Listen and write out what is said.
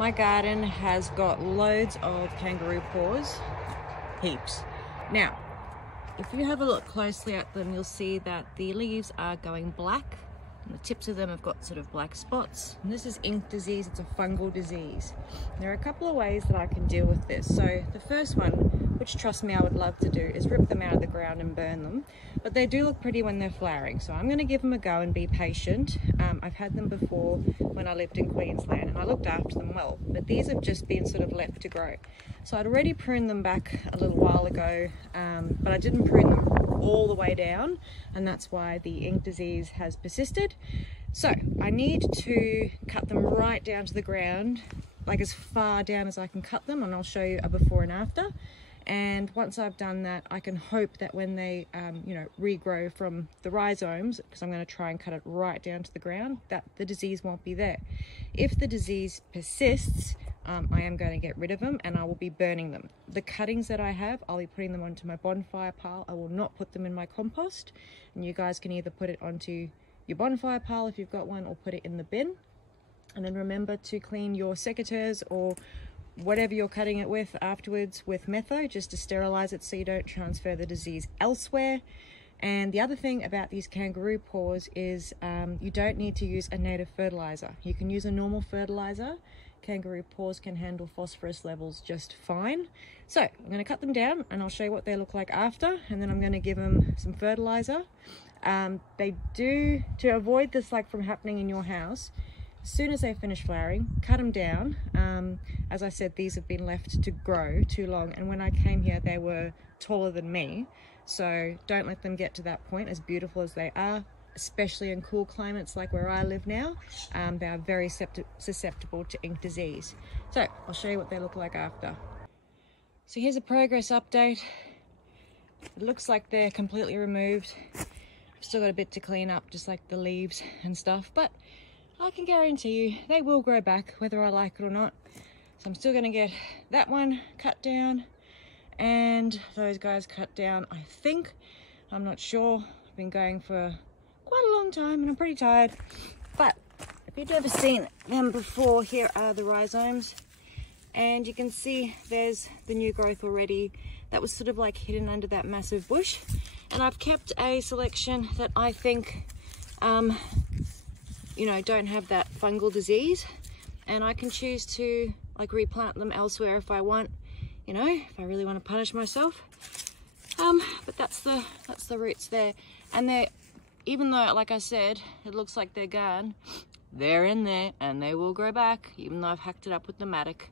My garden has got loads of kangaroo paws, heaps. Now, if you have a look closely at them, you'll see that the leaves are going black and the tips of them have got sort of black spots. And this is ink disease, it's a fungal disease. There are a couple of ways that I can deal with this. So the first one, which trust me I would love to do, is rip them out of the ground and burn them. But they do look pretty when they're flowering, so I'm going to give them a go and be patient. I've had them before when I lived in Queensland and I looked after them well, but these have just been sort of left to grow. So I'd already pruned them back a little while ago, but I didn't prune them all the way down, and that's why the ink disease has persisted. So I need to cut them right down to the ground, like as far down as I can cut them, and I'll show you a before and after. And once I've done that, I can hope that when they regrow from the rhizomes, because I'm going to try and cut it right down to the ground, that the disease won't be there. If the disease persists, I am going to get rid of them and I will be burning them. The cuttings that I have, I'll be putting them onto my bonfire pile. I will not put them in my compost, and you guys can either put it onto your bonfire pile if you've got one, or put it in the bin. And then remember to clean your secateurs or whatever you're cutting it with afterwards with metho, just to sterilize it so you don't transfer the disease elsewhere. And the other thing about these kangaroo paws is you don't need to use a native fertilizer. You can use a normal fertilizer. Kangaroo paws can handle phosphorus levels just fine. So I'm going to cut them down and I'll show you what they look like after, and then I'm going to give them some fertilizer. They do, to avoid this from happening in your house, as soon as they finish flowering, cut them down. As I said, these have been left to grow too long, and when I came here they were taller than me, so don't let them get to that point. As beautiful as they are, especially in cool climates like where I live now, they are very susceptible to ink disease. So I'll show you what they look like after. So here's a progress update. It looks like they're completely removed. I've still got a bit to clean up, just like the leaves and stuff, but I can guarantee you they will grow back whether I like it or not. So I'm still going to get that one cut down and those guys cut down, I think. I'm not sure. I've been going for quite a long time and I'm pretty tired. But if you've never seen them before, here are the rhizomes. And you can see there's the new growth already. That was sort of like hidden under that massive bush. And I've kept a selection that I think don't have that fungal disease, and I can choose to replant them elsewhere if I want, if I really want to punish myself. But that's the roots there, and they're, even though like I said it looks like they're gone, they're in there and they will grow back, even though I've hacked it up with the mattock.